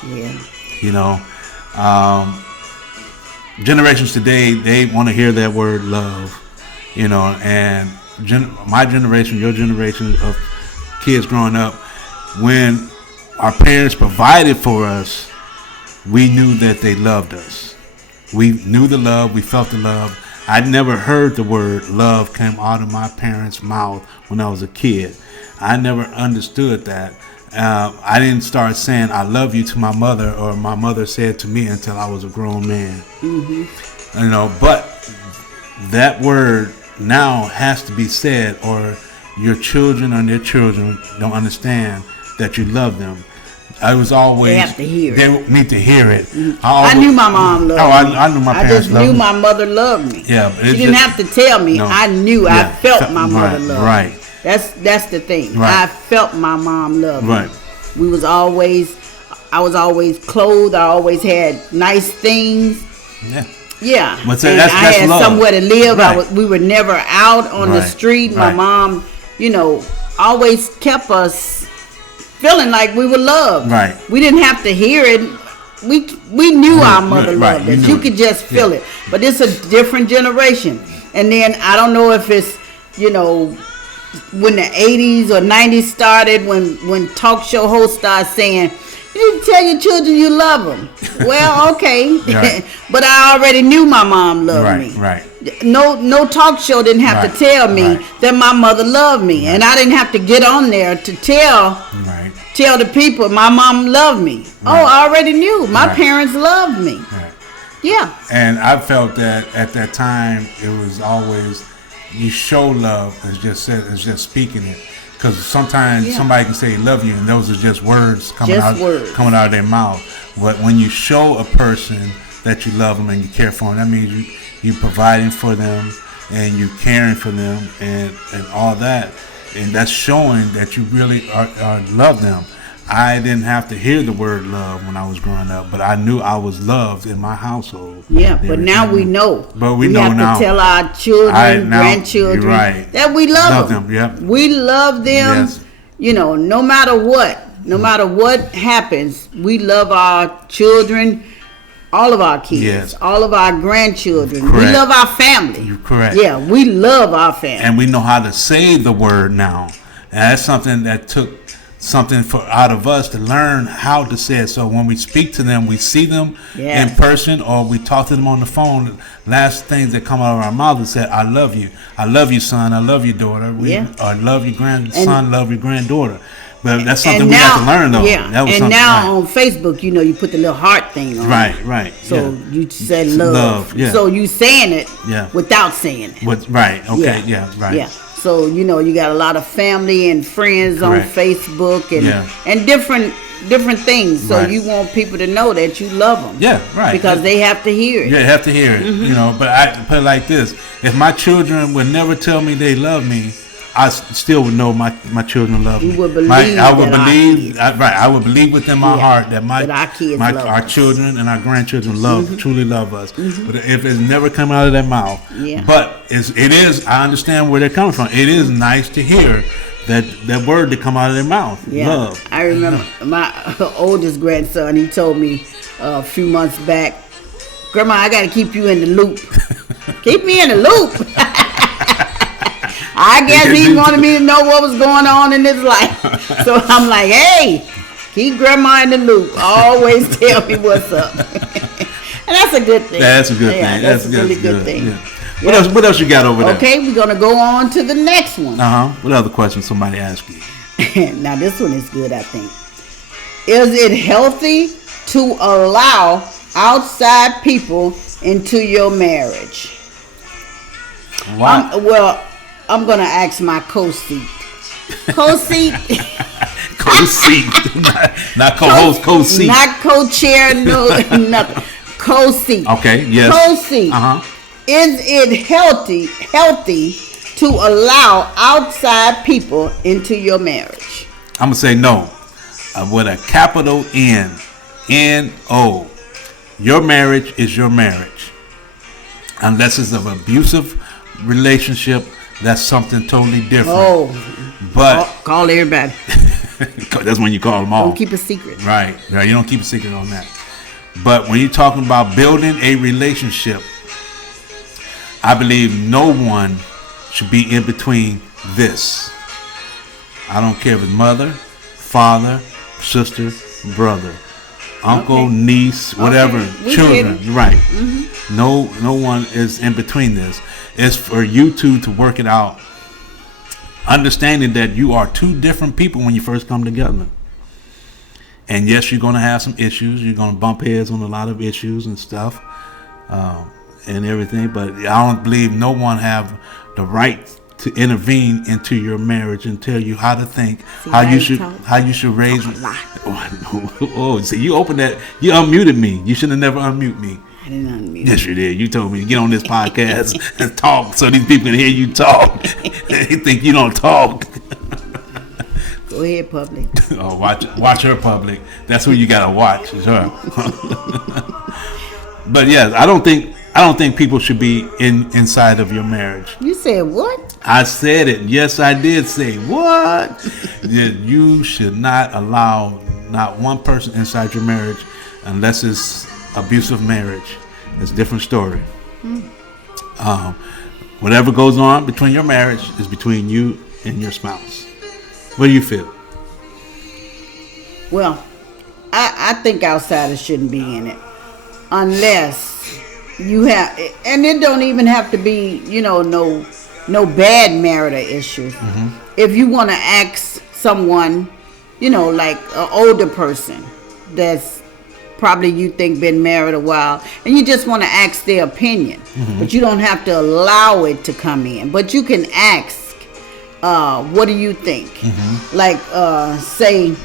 Yeah. Generations today, they want to hear that word love, and my generation, your generation of kids growing up, when our parents provided for us, we knew that they loved us. We knew the love, we felt the love. I never heard the word love come out of my parents' mouth when I was a kid. I never understood that. I didn't start saying I love you to my mother, or my mother said to me, until I was a grown man. But that word now has to be said, or your children and their children don't understand that you love them. I was always, They have to hear it. They need to hear it. I knew my mom loved me. I knew my I parents just loved knew me. my mother loved me. Yeah, but She it's didn't just- have to tell me. No. I knew. Yeah, I felt my mother loved right. me. That's the thing. Right. I felt my mom loved Right. me. I was always clothed. I always had nice things. Yeah. Yeah. But And that's I had love. somewhere to live. Right. We were never out on the Right. street. My Right. mom, always kept us feeling like we were loved. Right. We didn't have to hear it. We knew our mother right, loved you us. knew You it. could just feel it. But it's a different generation. And then I don't know if it's, when the 80s or 90s started, when talk show hosts started saying, you need to tell your children you love them. Well, okay. Right. But I already knew my mom loved me. Right. No talk show didn't have Right, to tell me right. that my mother loved me. And I didn't have to get on there to tell the people my mom loved me. Right. Oh, I already knew. My Right. parents loved me. Right. Yeah. And I felt that at that time it was always, you show love as just speaking it, because sometimes somebody can say love you and those are just words coming out of their mouth. But when you show a person that you love them and you care for them, that means you providing for them and you caring for them and all that, and that's showing that you really are love them. I didn't have to hear the word love when I was growing up, but I knew I was loved in my household. Yeah, but now we know. But we know have now. to tell our children, grandchildren, you're right. that we love them. Yep. We love them. Yes. No matter what. No matter what happens, we love our children, all of our kids, Yes. all of our grandchildren. Correct. We love our family. You're correct. Yeah, we love our family. And we know how to say the word now. And that's something that took something out of us to learn how to say it. So when we speak to them, we see them Yes. in person, or we talk to them on the phone. Last things that come out of our mouth is that I love you. I love you, son. I love you, daughter. Or love your grandson, love your granddaughter. But that's something we have to learn, though. Yeah, That was and something- now on Facebook, you put the little heart thing on. Right. So yeah. you said love. Love, yeah. So you saying it Yeah. without saying it. Right. Okay. Yeah. Right. Yeah. So you got a lot of family and friends on Correct. Facebook and Yeah. and different things. So Right. you want people to know that you love them. Yeah. Right. Because they have to hear it. Yeah, you have to hear it, But I put it like this: if my children would never tell me they love me, I still would know my children love me. You would believe I would that our believe, kids- I would believe within my heart that that our kids love our us. children and our grandchildren truly love us. But if it's never come out of their mouth, Yeah. but it is. I understand where they're coming from. It is nice to hear that word to come out of their mouth. Yeah. Love. I remember my oldest grandson, he told me a few months back, Grandma, I got to keep you in the loop. Keep me in the loop. I guess he wanted me to know what was going on in his life. So I'm like, hey, keep Grandma in the loop. Always tell me what's up. And that's a good thing. That's a good thing. That's a really good thing. Yeah. What else you got over there? Okay, we're going to go on to the next one. What other question somebody asked you? Now, this one is good, I think. Is it healthy to allow outside people into your marriage? Why? I'm going to ask my co-seat. Co-seat? Co-seat. not co-host, co-seat. Not co-chair, no, nothing. Co-seat. Okay, yes. Co-seat. Is it healthy to allow outside people into your marriage? I'm going to say no. With a capital N. N-O. Your marriage is your marriage. Unless it's an abusive relationship, that's something totally different. Oh. But call everybody. That's when you call them all. Don't keep a secret. Right. You don't keep a secret on that. But when you're talking about building a relationship, I believe no one should be in between this. I don't care if it's mother, father, sister, brother, uncle, niece, whatever, children. Right. Mm-hmm. No one is in between this. It's for you two to work it out. Understanding that you are two different people when you first come together. And yes, you're going to have some issues. You're going to bump heads on a lot of issues and stuff and everything. But I don't believe no one have the right to intervene into your marriage and tell you how to think, how you should raise. So you opened that. You unmuted me. You should have never unmuted me. I didn't unmute. Yes, you did. You told me to get on this podcast and talk so these people can hear you talk. They think you don't talk. Go ahead, public. Oh, watch her, public. That's who you gotta watch. Is her. But yes, I don't think people should be inside of your marriage. You said what? I said it. Yes, I did say what. You should not allow not one person inside your marriage unless it's abusive marriage. It's a different story. Whatever goes on between your marriage is between you and your spouse. What do you feel? Well, I think outsiders shouldn't be in it unless you have, and it don't even have to be, no bad marital issues. Mm-hmm. If you want to ask someone, like an older person that's probably you think been married a while, and you just want to ask their opinion, but you don't have to allow it to come in, but you can ask. What do you think? Like, say,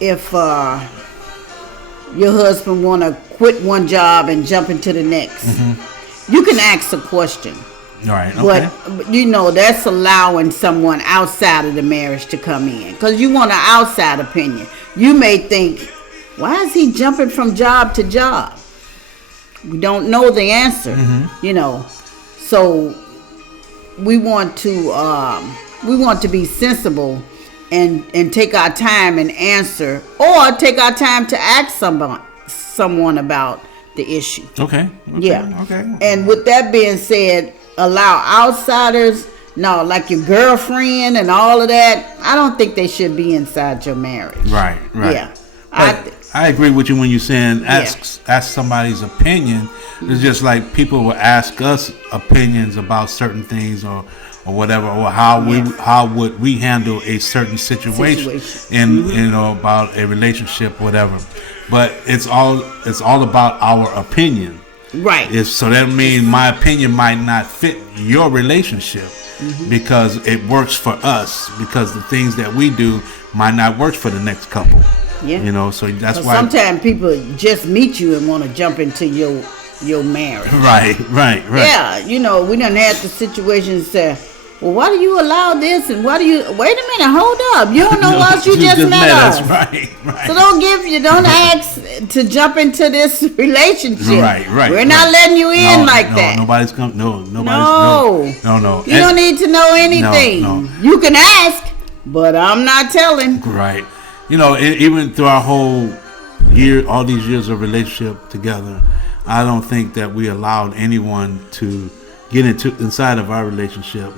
if your husband want to quit one job and jump into the next, you can ask a question. All right. Okay. But that's allowing someone outside of the marriage to come in, because you want an outside opinion. You may think, why is he jumping from job to job? We don't know the answer. So we want to be sensible and take our time and answer, or take our time to ask someone about the issue. Okay. Yeah. Okay. And with that being said, allow outsiders, like your girlfriend and all of that, I don't think they should be inside your marriage. Right. Yeah. I agree with you when you're saying ask somebody's opinion. It's just like people will ask us opinions about certain things or whatever, or how would we handle a certain situation. And about a relationship, whatever. But it's all about our opinion. Right. So that means my opinion might not fit your relationship because it works for us, because the things that we do might not work for the next couple. Yeah. So that's why sometimes people just meet you and want to jump into your marriage. Right. Yeah, we done had the situation say, well, why do you allow this, and why do you, wait a minute, hold up, you don't know us, you just met us. Right. So don't ask to jump into this relationship. Right. We're not letting you in that. Nobody's coming. No. You don't need to know anything. No. You can ask, but I'm not telling. Right. You know, even through our whole year, all these years of relationship together, I don't think that we allowed anyone to get inside of our relationship,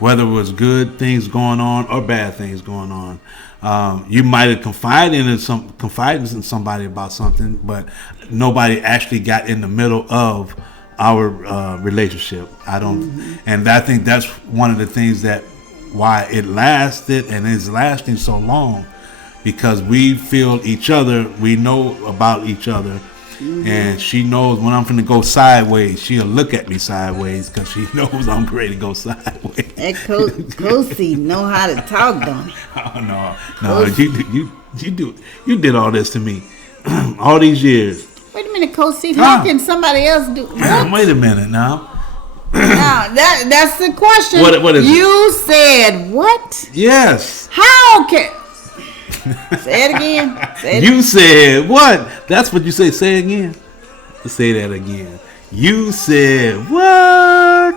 whether it was good things going on or bad things going on. You might have confided in somebody about something, but nobody actually got in the middle of our relationship. I don't, and I think that's one of the things that why it lasted and is lasting so long, because we feel each other, we know about each other. And she knows when I'm finna go sideways, she'll look at me sideways because she knows I'm ready to go sideways. That Kosi know how to talk, don't he? Oh, no, you did all this to me, all these years. Wait a minute, Kosi. How can somebody else do? What? Wait a minute now. Now that's the question. What is you said what? Yes. How can? Say it again. You said what? That's what you say. Say it again. Say that again. You said what?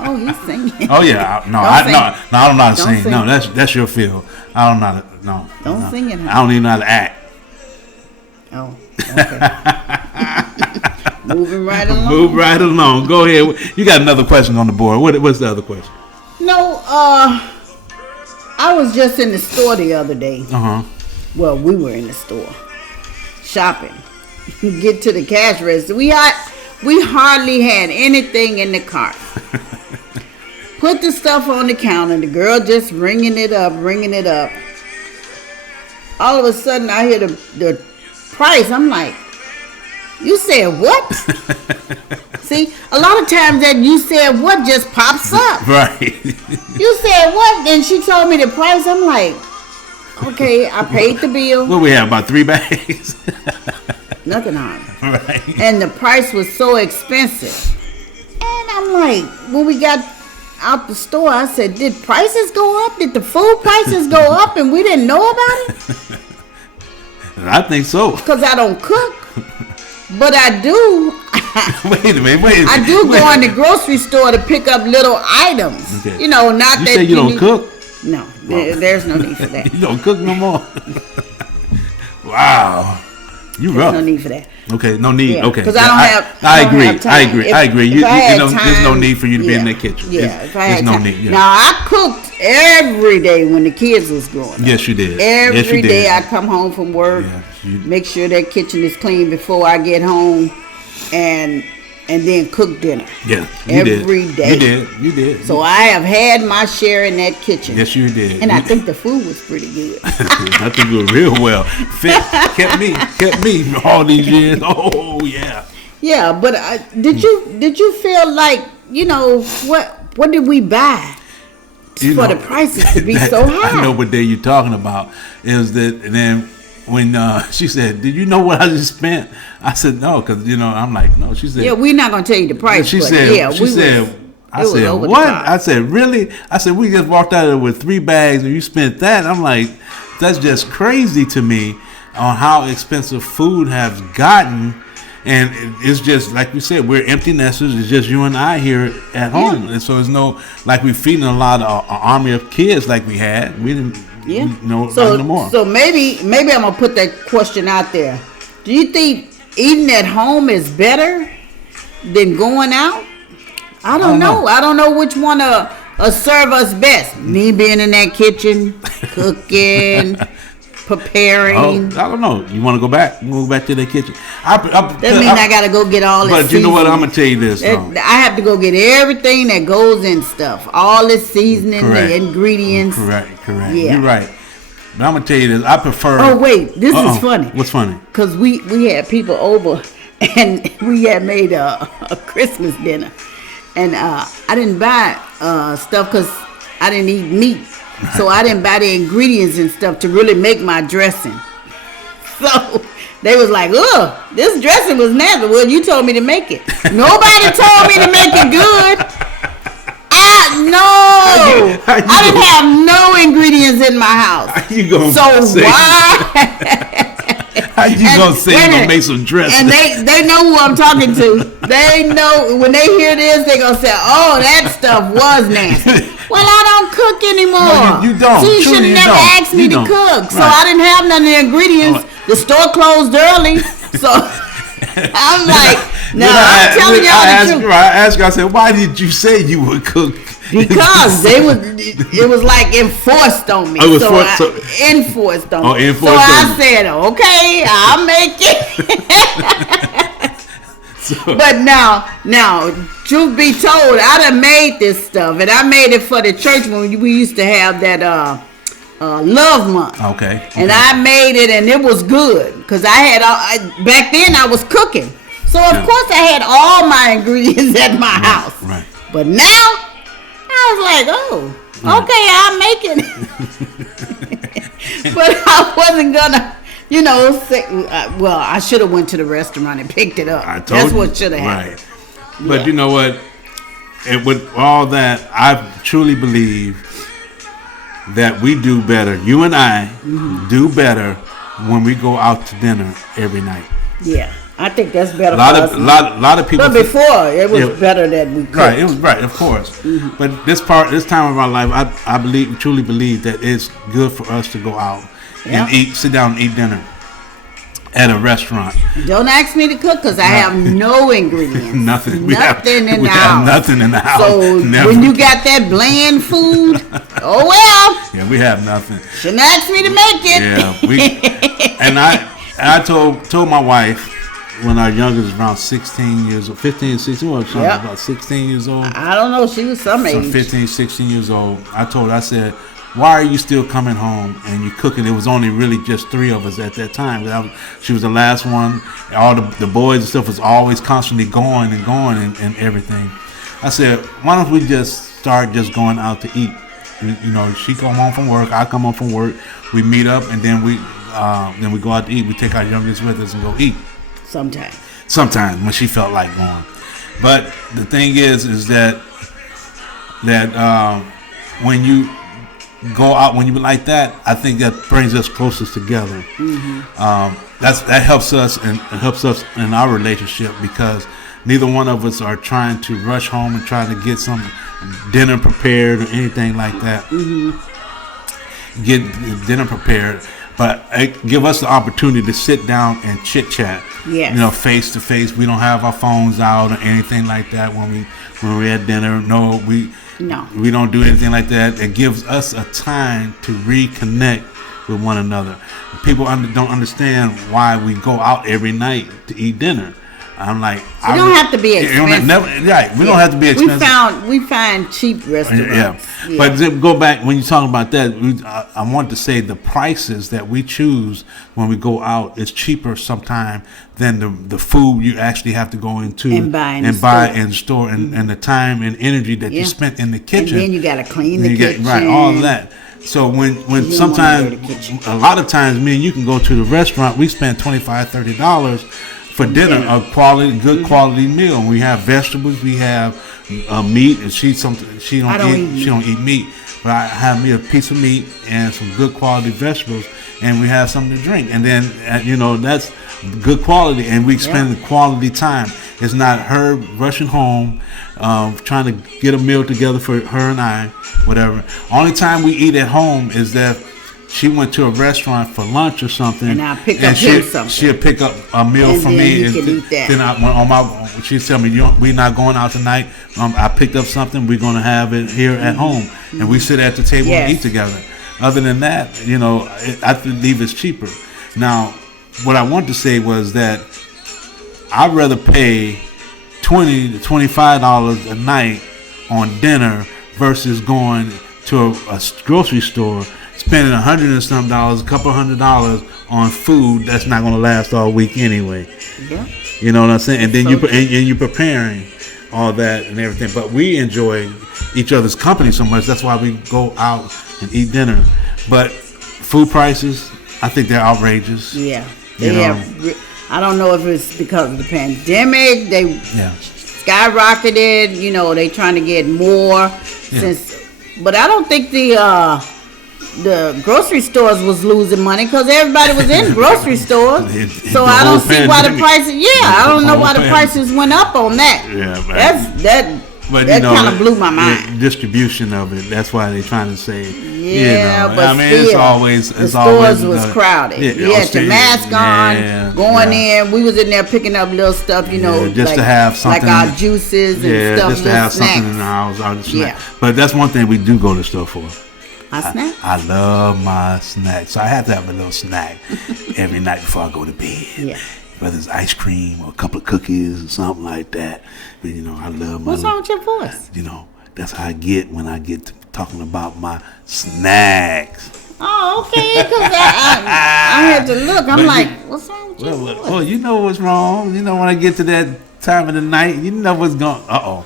Oh, he's singing. Oh yeah. No, I'm not singing. No, that's your field. I don't know how to. No. Don't sing it. Huh? I don't even know how to act. Oh. Okay. Moving right along. Move right along. Go ahead. You got another question on the board. What's the other question? No. I was just in the store the other day. Well, we were in the store shopping. Get to the cash register. We hardly had anything in the cart. Put the stuff on the counter. The girl just ringing it up. All of a sudden, I hear the price. I'm like, you said what? See, a lot of times that you said what just pops up. Right. You said what? And she told me the price. I'm like, okay, I paid the bill. What we have, about 3 bags? Nothing on it. Right. And the price was so expensive. And I'm like, when we got out the store, I said, did prices go up? Did the food prices go up and we didn't know about it? I think so. Because I don't cook. But I do. Wait a minute. I do go in the grocery store to pick up little items. Okay. You know, not you that say you don't cook? No, there's no need for that. You don't cook no more? Wow. There's rough. No need for that. Okay, no need. Yeah, okay. Because I don't have. I agree. I agree. There's no need for you to be in the kitchen. Yeah, there's no need. Yeah. Now I cooked every day when the kids was growing up. Yes, you did. Every day I come home from work, make sure that kitchen is clean before I get home, and then cook dinner. Yeah, every day. You did. So I have had my share in that kitchen. Yes, you did. And I think the food was pretty good. I think it was real well. Kept me all these years. Oh yeah. Yeah, but did you feel like, you know, what did we buy for the prices to be so high? I know what day you're talking about. Is that, and then when she said, "Did you know what I just spent?" I said, "No," because I'm like, "No." She said, "Yeah, we're not gonna tell you the price." She said, I said, "What?" I said, "Really?" I said, "We just walked out of there with 3 bags, and you spent that." I'm like, "That's just crazy to me on how expensive food has gotten." And it's just like we said, we're empty nesters. It's just you and I here at home, and so it's no like we're feeding a lot of an army of kids like we had. We didn't. Yeah. No more. So maybe I'm gonna put that question out there. Do you think eating at home is better than going out? I don't know. I don't know which one serve us best. Me being in that kitchen, cooking, preparing. I don't know. You want to go back? Move back to the kitchen. That means I gotta go get all this. But you know what? I'm gonna tell you this. I have to go get everything that goes in stuff. All the seasoning, the ingredients. Correct. Yeah. You're right. But I'm gonna tell you this. I prefer. Oh wait, this is funny. What's funny? Because we had people over, and we had made a Christmas dinner, and I didn't buy stuff because I didn't eat meat, so I didn't buy the ingredients and stuff to really make my dressing. So they was like, "Ugh, this dressing was nasty." Well, you told me to make it. Nobody told me to make it good. I didn't have no ingredients in my house. How you gonna so say why? How you gonna say you gonna make some dressing? And they know who I'm talking to. They know when they hear this, they gonna say, "Oh, that stuff was nasty." Well, I don't cook anymore. No, you don't. So you should Truly, never ask me to cook. So I didn't have none of the ingredients. The store closed early, so I'm like, no, I'm telling y'all the truth. I asked you, I said, why did you say you would cook? Because it was like enforced on me. Oh, it was enforced on me. Oh, enforced so on I you. said, okay, I'll make it. But now, truth be told, I done made this stuff, and I made it for the church when we used to have that Love Month. Okay. And I made it, and it was good because I had back then I was cooking, so of course I had all my ingredients at my house. Right. But now I was like, oh, okay, I'll make it. But I wasn't gonna. Say, well, I should have went to the restaurant and picked it up. That's what should have happened. Right. But you know what? With all that, I truly believe that we do better. You and I do better when we go out to dinner every night. Yeah, I think that's better. A lot of people. But before it was better that we cooked. Right, it was right, of course. But this time of our life, I truly believe that it's good for us to go out and sit down and eat dinner at a restaurant. Don't ask me to cook because I have no ingredients. Nothing. We have nothing in the house. So when you got that bland food, oh well. Yeah, we have nothing. Shouldn't ask me to make it. Yeah, and I told my wife when our youngest was around 16 years old, 15, 16, about 16 years old. I don't know. She was some age. 15, 16 years old. I said, why are you still coming home and you cooking? It was only really just 3 of us at that time. She was the last one. All the boys and stuff was always constantly going and everything. I said, why don't we just start just going out to eat? She come home from work, I come home from work. We meet up and then we go out to eat. We take our youngest with us and go eat. Sometimes when she felt like going. But the thing is that when you go out, when you like that, I think that brings us closer together. That helps us and helps us in our relationship because neither one of us are trying to rush home and trying to get some dinner prepared or anything like that. Get dinner prepared, but give us the opportunity to sit down and chit chat. Yes. Face to face. We don't have our phones out or anything like that when we're at dinner. No, we don't do anything like that. It gives us a time to reconnect with one another. People don't understand why we go out every night to eat dinner. I'm like, we don't have to be expensive. We don't have to be expensive. We find cheap restaurants. Yeah. But to go back when you're talking about that, I want to say the prices that we choose when we go out is cheaper sometimes than the food you actually have to go into and buy in the store and the time and energy that you spent in the kitchen. And then you got to clean the kitchen. Right, all of that. So when sometimes, a lot of times, me and you can go to the restaurant, we spend $25, $30 for dinner, a good quality meal. We have vegetables, we have meat, and she don't eat meat, but I have me a piece of meat and some good quality vegetables, and we have something to drink, and then that's good quality, and we spend the quality time. It's not her rushing home, trying to get a meal together for her and I, whatever. Only time we eat at home is that she went to a restaurant for lunch or something, and I'll pick up something. She'll pick up a meal for me, and eat that. Then she tell me, we're not going out tonight. I picked up something. We're gonna have it here at home, and we sit at the table and eat together. Other than that, I believe it's cheaper. Now, what I want to say was that I'd rather pay $20 to $25 a night on dinner versus going to a grocery store, spending $100 and some dollars, a couple $100 on food that's not going to last all week anyway. Yeah. You know what I'm saying? And then you're preparing all that and everything. But we enjoy each other's company so much. That's why we go out and eat dinner. But food prices, I think they're outrageous. Yeah. I don't know if it's because of the pandemic. They skyrocketed. They trying to get more but I don't think the the grocery stores was losing money because everybody was in grocery stores. So I don't see why the prices. Yeah, I don't know why the prices went up on that. Yeah, but that kind of blew my mind. The distribution of it. That's why they're trying to say. Yeah, but I mean, still, the stores always, was crowded. You had your mask on, going in. We was in there picking up little stuff, just like, to have something, like our juices and stuff. Just to have snacks. something in the house. Yeah. But that's one thing we do go to the store for. I love my snacks. So I have to have a little snack every night before I go to bed. Yeah. Whether it's ice cream or a couple of cookies or something like that. But, I love my... What's wrong with your voice? That's how I get when I get to talking about my snacks. Oh, okay. Because I had to look. I'm like, what's wrong with your voice? Well, you know what's wrong. When I get to that time of the night, you know what's going... Uh-oh.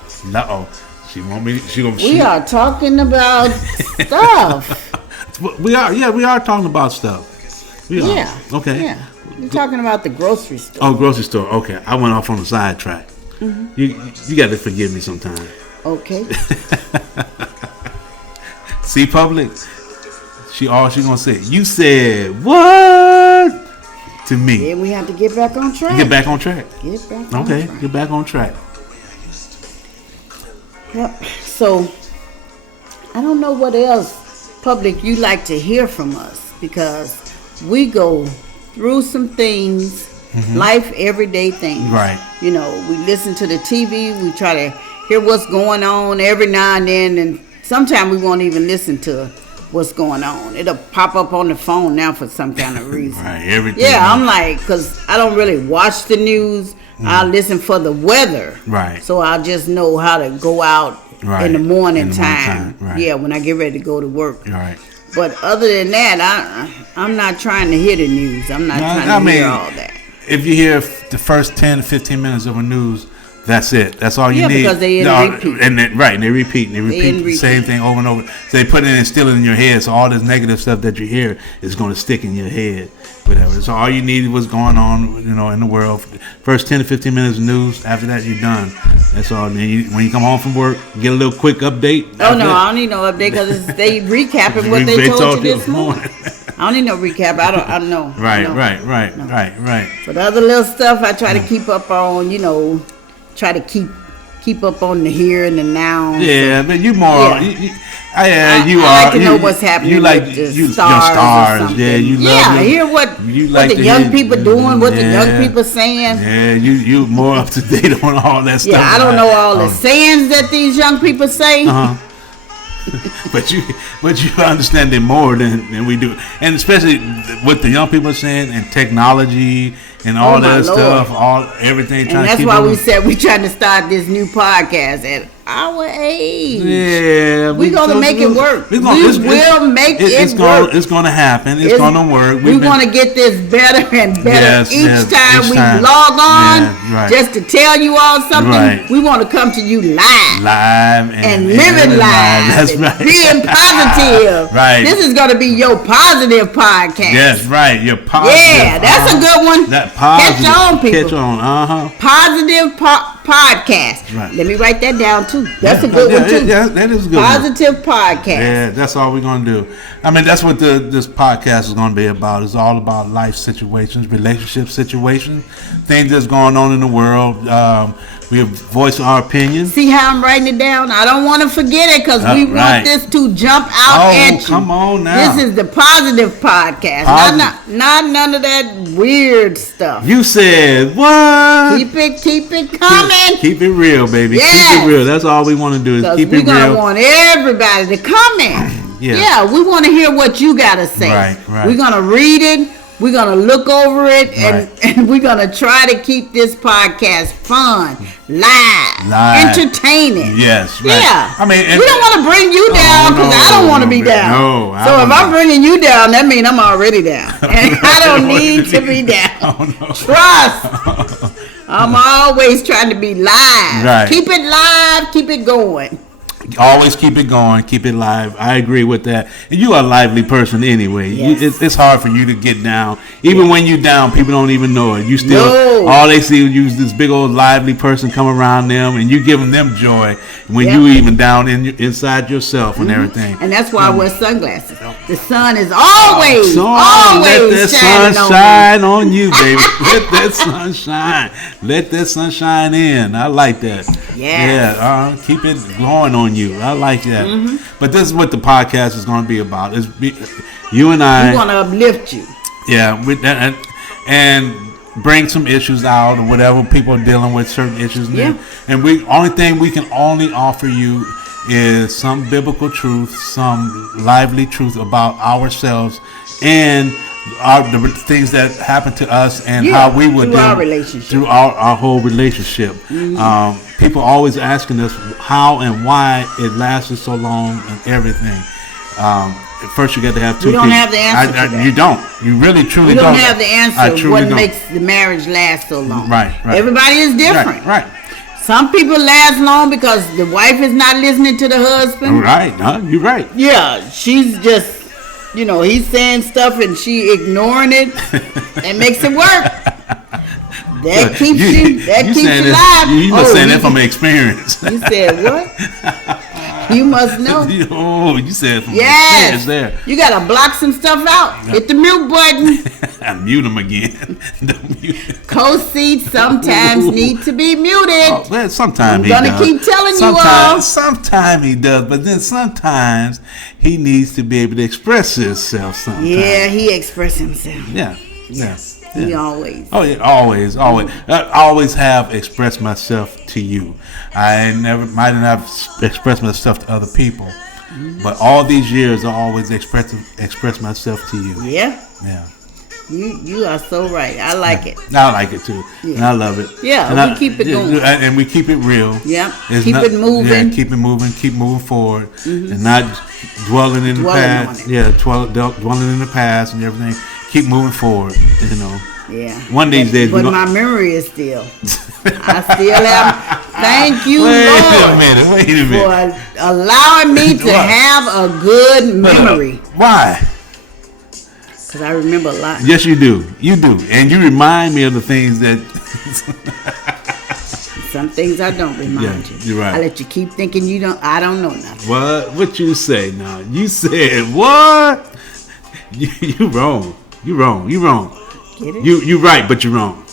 She want me. We are talking about stuff. We are talking about stuff. We are. Yeah. Okay. Yeah. We're talking about the grocery store. Oh, grocery store. Okay. I went off on the sidetrack. You got to forgive me sometime. Okay. See, public. All she gonna say. You said what to me? Then we have to get back on track. Get back on track. Okay. Get back on track. Yep. So, I don't know what else, public, you like to hear from us because we go through some things, life, everyday things. Right. We listen to the TV, we try to hear what's going on every now and then, and sometimes we won't even listen to what's going on. It'll pop up on the phone now for some kind of reason. Right, everything. Yeah, I'm like, because I don't really watch the news. I'll listen for the weather. Right. So I'll just know how to go out in the morning time. Right. Yeah, when I get ready to go to work. Right. But other than that, I'm not trying to hear the news. I'm not trying to hear all that. If you hear the first 10 to 15 minutes of a news, that's it. That's all you need. Yeah, because they repeat. And they repeat the same thing over and over. So they put it in, still in your head. So all this negative stuff that you hear is going to stick in your head. Whatever. So all you need was going on, in the world. First 10 to 15 minutes of news. After that, you're done. That's all. When you come home from work, get a little quick update. Oh no, I don't need no update because they recapping what they told you this morning. I don't need no recap. I don't know. Right. But the other little stuff I try to keep up on. Try to keep up on the here and the now. Yeah, but you more. Yeah. I like to know what's happening. You like your stars. Yeah, you love. Yeah, hear what the young people doing, what the young people saying. Yeah, you more up to date on all that stuff. Yeah, I don't know all the sayings that these young people say. But you understand it more than we do, and especially what the young people are saying and technology and all that stuff, everything. And that's why we said we trying to start this new podcast at our age. Yeah, we're gonna make it work. We will make it work. It's gonna happen. It's gonna work. We want to get this better and better each time we log on. Just to tell you all something. Right. We want to come to you live and living live. That's right. Being positive. Right. This is gonna be your positive podcast. Yes, right. Your positive. Yeah, that's a good one. That positive. Catch on, people. Catch on. Positive podcast. Right. Let me write that down too. That's a good one too. Yeah, that is a good. Positive podcast. Yeah, that's all we're gonna do. I mean, that's what this podcast is gonna be about. It's all about life situations, relationship situations, things that's going on in the world. We voice our opinions. See how I'm writing it down? I don't want to forget it because we want this to jump out at you. Come on now. This is the positive podcast. Not none of that weird stuff. You said what? Keep it coming. Keep it real, baby. Yes. Keep it real. That's all we want to do is keep it real. We're going to want everybody to come in. Yeah, we want to hear what you got to say. Right. We're going to read it. We're going to look over it, and we're going to try to keep this podcast fun, live, entertaining. Yes, right. Yeah. I mean, we don't want to bring you down because I don't want to be down. No. So if I'm bringing you down, that means I'm already down. And I don't need to be down. Oh, no. Trust. I'm always trying to be live. Right. Keep it live. Keep it going. Always keep it going, keep it live. I agree with that. And you are a lively person anyway. Yes. It's hard for you to get down Even when you're down, people don't even know it. You still, all they see is you, this big old lively person come around them, and you giving them joy when you even down inside yourself and everything. And that's why I wear sunglasses. The sun is always let that sun shine on you, baby. Let that sun shine. Let that sun shine in. I like that. Yes. Yeah. Keep it glowing on you. I like that. But this is what the podcast is going to be about. You and I. We want to uplift you. Yeah, and bring some issues out or whatever people are dealing with, certain issues. And only thing we can only offer you is some biblical truth, some lively truth about ourselves and the things that happen to us and how we would deal our relationship, through our whole relationship. People always asking us how and why it lasted so long and everything. First, you got to have two. You don't have the answer to that. You don't. You really, truly don't. You don't have the answer. What makes the marriage last so long? Right. Everybody is different. Right. Some people last long because the wife is not listening to the husband. Right. You're right. Yeah, she's just, he's saying stuff and she ignoring it and makes it work. That keeps you alive. You must say that from experience. You said what? You must know. You said from experience there. You got to block some stuff out. Hit the mute button. I mute him again. Co-seats sometimes need to be muted. Well, sometimes I'm going to keep telling you all. Sometimes he does, but then sometimes he needs to be able to express himself sometimes. Yeah, he expresses himself. Yeah. He always. Oh yeah, always. I always have expressed myself to you. I might not have expressed myself to other people, but all these years I always express myself to you. Yeah. You are so right. I like it. I like it too, and I love it. Yeah, we keep it going, and we keep it real. Yeah, keep it moving. Yeah, keep it moving. Keep moving forward, and not dwelling in the past. Yeah, dwelling in the past and everything. Keep moving forward, Yeah. One of these days, but my memory is still. I still have. Thank you, Lord. Wait a minute. For allowing me to have a good memory. Why? Because I remember a lot. Yes, you do. You do, and you remind me of the things that. Some things I don't remind you. You're right. I let you keep thinking I don't know nothing. What you say now? You said what? You wrong. You wrong. Get it? You right, but you're wrong.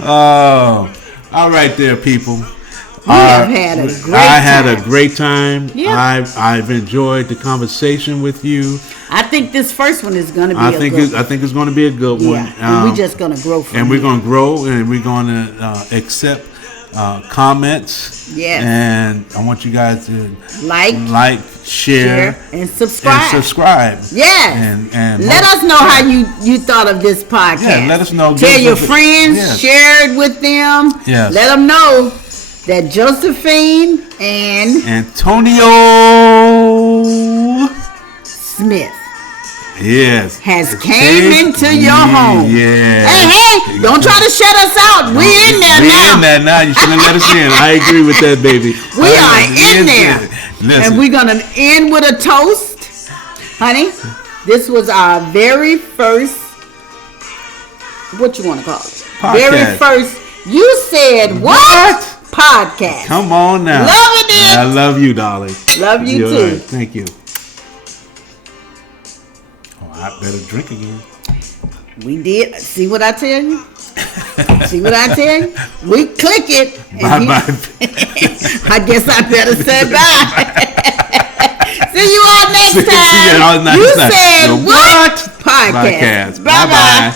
Oh, all right there, people. I had a great time. Yeah. I've enjoyed the conversation with you. I think this first one is going to be I think it's going to be a good one. Yeah, and we're just going to grow from And here. we're going to grow, and we're going to accept comments. Yes. And I want you guys to like, share, and subscribe. Yes. And let us know how you thought of this podcast. Yeah, let us know. Tell your friends, share it with them. Yes. Let them know that Josephine and Antonio Smith has came into your home. Yeah. Hey, don't try to shut us out. We're in there now. We're in there now. You shouldn't let us in. I agree with that, baby. We are in there. Listen. And we're going to end with a toast. Honey, this was our very first, what you want to call it? Podcast. Very first, you said what? Podcast. Come on now. Loving it. I love you, darling. Love you too. Right. Thank you. I better drink again. We did. See what I tell you? See what I tell you? We click it. Bye. I guess I better say bye. See you all next time. You said what? Podcast. Bye-bye.